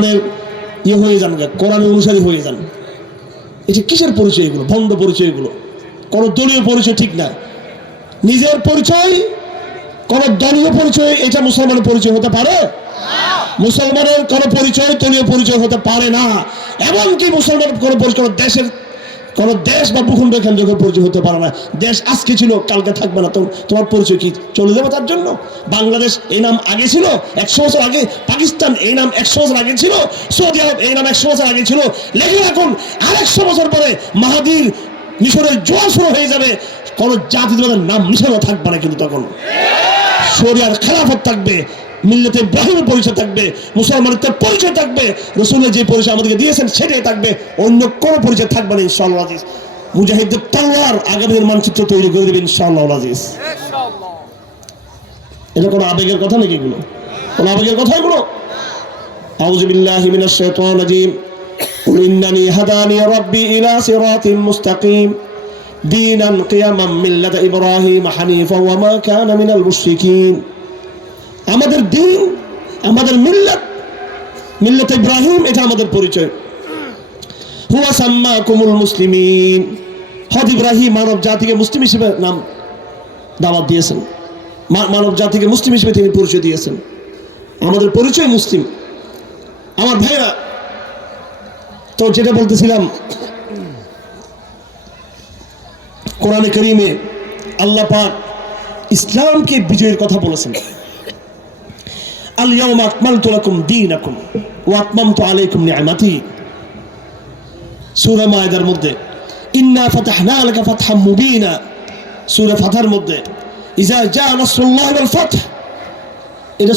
মুসলমানের ইয়ে হয়ে যান কোরআন অনুসারী হয়ে যান। এটা কিসের পরিচয় এগুলো? ভণ্ড পরিচয় এগুলো। কোনো দলীয় পরিচয় ঠিক না। নিজের পরিচয়, কোনো দলীয় পরিচয়, এটা মুসলমানের পরিচয় হতে পারে? মুসলমানের কোনো পরিচয়, দলীয় পরিচয় হতে পারে না। এমনকি মুসলমানের কোনো পরিচয় দেশের কোনো দেশ বা ভূখণ্ড কেন্দ্র পরিচয় হতে পারে না। দেশ আজকে ছিল, কালকে থাকবে না। তোমার পরিচয় কি? চলে যাবে তার জন্য? বাংলাদেশ এই নাম আগে ছিল, একশো বছর আগে। পাকিস্তান এই নাম একশো বছর আগে ছিল। সৌদি আরব এই নাম একশো বছর আগে ছিল। লেখে রাখুন আর একশো বছর পরে মাহাদির মিশরের জোয়ার শুরু হয়ে যাবে। কোনো জাতিবাদের নাম মিশরও থাকবে না কিন্তু তখন। শরিয়ার খেলাফত থাকবে। মিল্লাতে ইব্রাহিমের পরিচয় থাকবে মুসলমানের পরিচয় থাকবে রসুলের যে পরিচয় আমাদেরকে দিয়েছেন সেটাই থাকবে অন্য কোনো পরিচয় থাকবে না ইনশাআল্লাহ আজিজ মুজাহিদদের তলোয়ার আগামী দিনের মানচিত্র তৈরি করে দেবে ইনশাআল্লাহ আজিজ এটা কোনো আবেগের কথা নাকি এগুলো কোনো আবেগের কথা এগুলো আউযু বিল্লাহি মিনাশ শাইতানির রাজিম قل إنني هداني ربي إلى صراط مستقيم دينا قيما ملة إبراهيم حنيفا وما كان من المشركين আমাদের দিন, আমাদের মিল্লত মিল্লত ইব্রাহিম, এটা আমাদের পরিচয়। হুয়া সাম্মাকুমুল মুসলিমিন। হদ ইব্রাহিম মানব জাতিকে মুসলিম হিসেবে নাম দাওয়াত দিয়েছেন। মানব জাতিকে মুসলিম হিসেবে তিনি পরিচয় দিয়েছেন। আমাদের পরিচয় মুসলিম। আমার ভাইরা তো যেটা বলতেছিলাম, কোরআনে করিমে আল্লাহ পাক ইসলামকে বিজয়ের কথা বলেছেন। মধ্যে ইজা এটা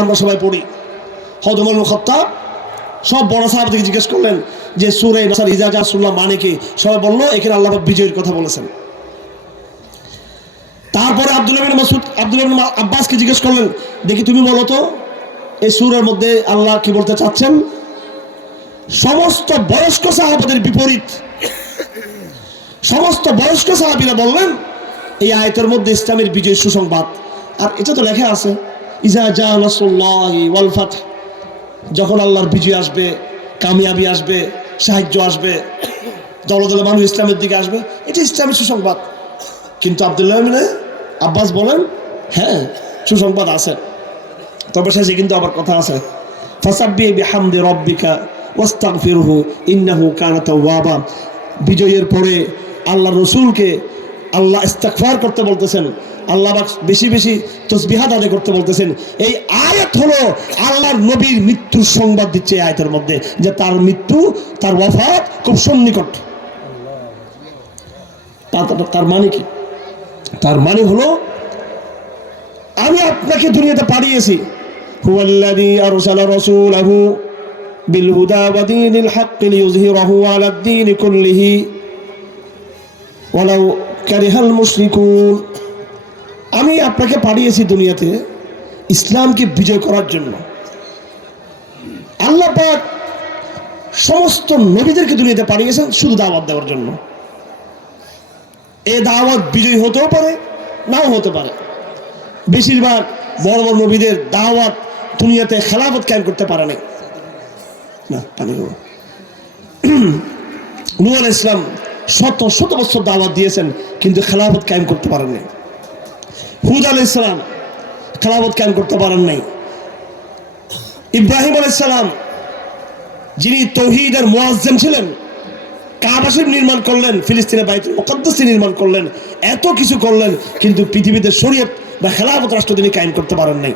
আমরা সবাই পড়ি। ওমর সব বড় সাহাবাদেরকে জিজ্ঞেস করলেন যে সুরে নসর ইজা মানে কি? সবাই বলল, এখানে আল্লাহ বিজয়ের কথা বলেছেন। আব্দুল্লাহ মাসুদ আব্দুল্লাবিন আব্বাসকে জিজ্ঞেস করলেন, দেখি তুমি বলো তো, এই সুরের মধ্যে আল্লাহ কি বলতে চাচ্ছেন? সমস্ত বয়স্ক সাহাবাদের বিপরীত। সমস্ত বয়স্ক সাহাবীরা বললেন, এই আয়তের মধ্যে ইসলামের বিজয় সুসংবাদ। আর এটা তো লেখা আছে, ইজা জা নাসরুল্লাহি ওয়াল ফাতহ। যখন আল্লাহর বিজয় আসবে, কামিয়াবি আসবে, সাহায্য আসবে দলে দলে মানুষ ইসলামের দিকে আসবে, এটা ইসলামের সুসংবাদ। কিন্তু আবদুল্লাহ আব্বাস বলেন হ্যাঁ সুসংবাদ আছে। তবে শেষে কিন্তু আবার কথা আছে। ফাসাব্বি রব্বিকা ওয়াস্তাগফিরহু, ইন্নাহু কানা তাওয়াবা। বিজয়ের পরে আল্লাহ রসুলকে আল্লাহ ইস্তাগফার করতে বলতেছেন, আল্লাহ বেশি বেশি তসবিহাত আদায় করতে বলতেছেন। এই আয়াত হলো আল্লাহর নবীর মৃত্যুর সংবাদ দিচ্ছে এই আয়াতের মধ্যে, যে তার মৃত্যু, তার ওয়াফাত খুব সন্নিকট। তার মানে কি? তার মানে হলো, আমি আপনাকে দুনিয়াতে পাঠিয়েছি। হুয়াল্লাযী আরসালা কারিহাল মুশরিকুন। আমি আপনাকে পাঠিয়েছি দুনিয়াতে ইসলামকে বিজয় করার জন্য। আল্লাহ পাক সমস্ত নবীদেরকে দুনিয়াতে পাঠিয়েছেন শুধু দাওয়াত দেওয়ার জন্য। এ দাওয়াত বিজয়ী হতেও পারে, নাও হতে পারে। বেশিরভাগ বড় বড় নবীদের দাওয়াত দুনিয়াতে খেলাফত কায়েম করতে পারে নাই। না, পানি ইসলাম শত শত বছর দাওয়াত দিয়েছেন, কিন্তু খেলাফত কায়েম করতে পারেন নাই। হুদ আলাইহিস ইসলাম খেলাফত কায়েম করতে পারেন নাই। ইব্রাহিম সালাম, যিনি তৌহিদের মুয়াজ্জিম ছিলেন কাবা শরীফ নির্মাণ করলেন, ফিলিস্তিনের বাইতুল মুকদ্দাসে নির্মাণ করলেন, এত কিছু করলেন, কিন্তু পৃথিবীতে শরীয়ত বা খেলাফত রাষ্ট্র তিনি কায়েম করতে পারেন নাই।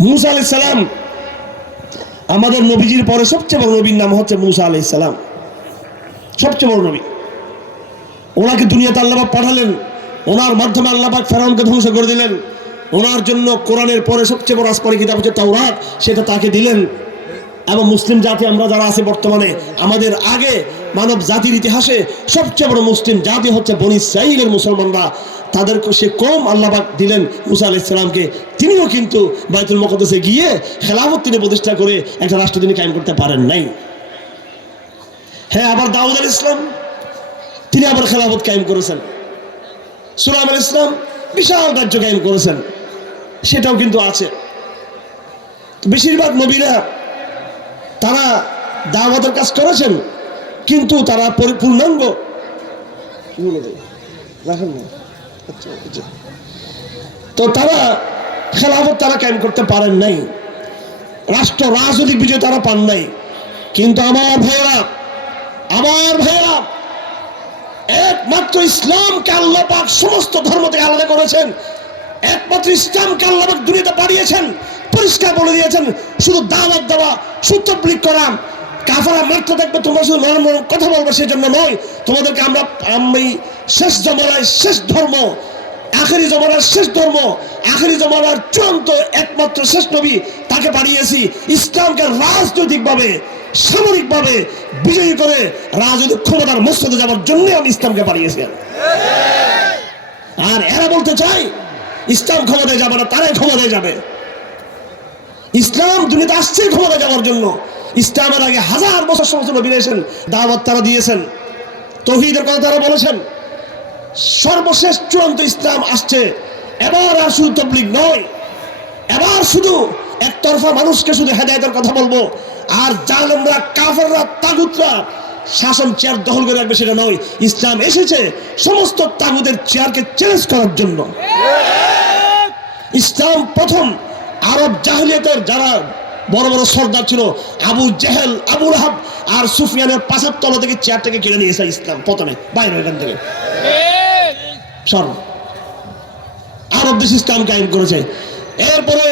মুসা আলাইহিস সালাম আমাদের নবীজির পরে সবচেয়ে বড় নবীর নাম হচ্ছে মুসা আলাইহিস সালাম। সবচেয়ে বড় নবী। ওনাকে দুনিয়াতে আল্লাহবাক পাঠালেন, ওনার মাধ্যমে আল্লাহবাক ফেরাউনকে ধ্বংস করে দিলেন, ওনার জন্য কোরআনের পরে সবচেয়ে বড় আসমানি কিতাব হচ্ছে তাওরাত, সেটা তাকে দিলেন। এবং মুসলিম জাতি আমরা যারা আছি বর্তমানে, আমাদের আগে মানব জাতির ইতিহাসে সবচেয়ে বড় মুসলিম জাতি হচ্ছে বনি সাইলের মুসলমানরা। তাদেরকে সে কম আল্লাহবাক দিলেন মুসা আল ইসলামকে তিনিও কিন্তু বাইতুল মকদ্দাসে গিয়ে খেলাফত তিনি প্রতিষ্ঠা করে একটা রাষ্ট্র তিনি কায়েম করতে পারেন নাই। হ্যাঁ আবার দাউদ আল ইসলাম তিনি আবার খেলাফত কায়েম করেছেন। সুলাম আল ইসলাম বিশাল রাজ্য কায়েম করেছেন। সেটাও কিন্তু আছে। বেশিরভাগ নবীরা তারা দাওয়াতের কাজ করেছেন কিন্তু তারা পরি- পূর্ণাঙ্গ কি বলে দেয়? রাখেন না। আচ্ছা, আচ্ছা। তো তারা খেলাফত তারা কায়েম করতে পারেন নাই রাষ্ট্র রাজনৈতিক বিজয় তারা পান নাই কিন্তু আমার ভাইয়েরা আমার ভাইয়েরা একমাত্র ইসলামকে আল্লাহ পাক সমস্ত ধর্ম থেকে আলাদা করেছেন একমাত্র ইসলামকে আল্লাহ পাক দুনিয়াতে পরিষ্কার বলে দিয়েছেন, শুধু দাওয়াত দেওয়া সূত্রপ্লিক করা। কাফারা মারতে থাকবে তোমরা শুধু নরম কথা বলবে, সেজন্য নয়। তোমাদেরকে আমরা, আমি শেষ জমানায় শেষ ধর্ম, আখেরি জমানার শেষ ধর্ম, আখেরি জমানার চূড়ান্ত একমাত্র শেষ নবী তাকে পাঠিয়েছি ইসলামকে রাজনৈতিকভাবে, সামরিকভাবে বিজয়ী করে রাজনৈতিক ক্ষমতার মস্তদে যাওয়ার জন্য আমি ইসলামকে পাঠিয়েছি আর এরা বলতে চাই ইসলাম ক্ষমতায় যাবে না, তারাই ক্ষমতায় যাবে। ইসলাম দুনিয়াতে আসছে ক্ষমতা যাওয়ার জন্য। ইসলামের আগে হাজার বছর সমস্ত নবী এসেছেন দাওয়াত তারা দিয়েছেন, তহিদের কথা তারা বলেছেন। সর্বশেষ চূড়ান্ত ইসলাম আসছে, এবার আর শুধু তবলিগ নয়, এবার শুধু একতরফা মানুষকে শুধু হেদায়তের কথা বলব। আর জালেমরা, কাফেররা, তাগুতরা, শাসন চেয়ার দখল করে রাখবে সেটা নয়, ইসলাম এসেছে সমস্ত তাগুদের চেয়ারকে চ্যালেঞ্জ করার জন্য। ইসলাম প্রথম আরব জাহিলিয়াতের যারা বড় বড় সর্দার ছিল, আবু জেহেল আবুল হাব আর সুফিয়ানের পাশের তলা থেকে চেয়ারটাকে কিনে নিয়েছে ইসলাম প্রথমে বাইরে এখান থেকে। আরব দেশ ইসলাম কায়েম করেছে। এরপরে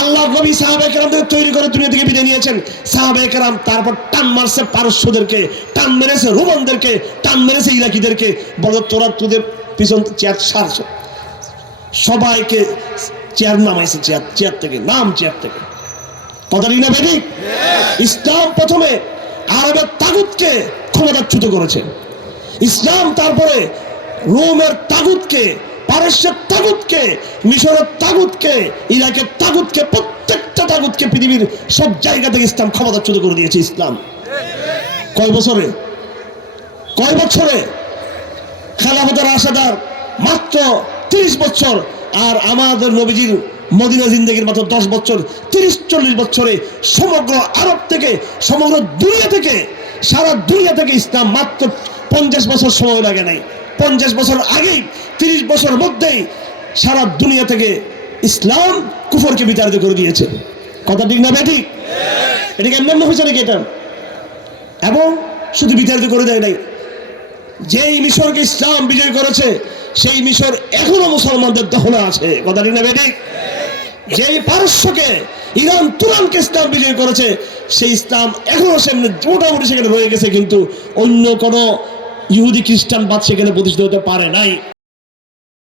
আল্লাহ নবী সাহাবে কেরামদের তৈরি করে দুনিয়া থেকে বিদায় নিয়েছেন। সাহাবে কেরাম তারপর টান মারছে পারস্যদেরকে, টান মেরেছে রোমানদেরকে, টান মেরেছে ইরাকিদেরকে বলো তোরা তোদের পিছন চেয়ার সারছ। সবাইকে চেয়ার নামাইছে চেয়ার চেয়ার থেকে, নাম চেয়ার থেকে। কথা ঠিক না বেদিক ইসলাম প্রথমে আরবের তাগুতকে ক্ষমতাচ্যুত করেছে। ইসলাম তারপরে রোমের তাগুতকে, পারস্যের তাগুতকে, মিশরের তাগুতকে, ইরাকের তাগুতকে, প্রত্যেকটা তাগুতকে পৃথিবীর সব জায়গা থেকে ইসলাম ক্ষমতাচ্যুত করে দিয়েছে ইসলাম। কয় বছরে? কয় বছরে? খেলাফতের আশাদার মাত্র তিরিশ বছর আর আমাদের নবীজির মদিনা জিন্দগির মাত্র দশ বছর, তিরিশ, চল্লিশ বছরে সমগ্র আরব থেকে, সমগ্র দুনিয়া থেকে, সারা দুনিয়া থেকে ইসলাম মাত্র পঞ্চাশ বছর সময় লাগে নাই। পঞ্চাশ বছর আগেই, তিরিশ বছর মধ্যেই সারা দুনিয়া থেকে ইসলাম কুফরকে বিতাড়িত করে দিয়েছে। কথা ঠিক না ব্যাঠিক? এটা এমন হয়েছে নাকি এটা? এবং শুধু বিতাড়িত করে দেয় নাই। যেই মিশরকে ইসলাম বিজয় করেছে সেই মিশর এখনও মুসলমানদের দখলে আছে। কথা না বেঠিক যেই পারস্যকে ইরান তুরানকে ইসলাম বিজয় করেছে, সেই ইসলাম এখনও সেমনি মোটামুটি সেখানে রয়ে গেছে, কিন্তু অন্য কোনো ইহুদি খ্রিস্টান বাদ সেখানে প্রতিষ্ঠিত হতে পারে নাই।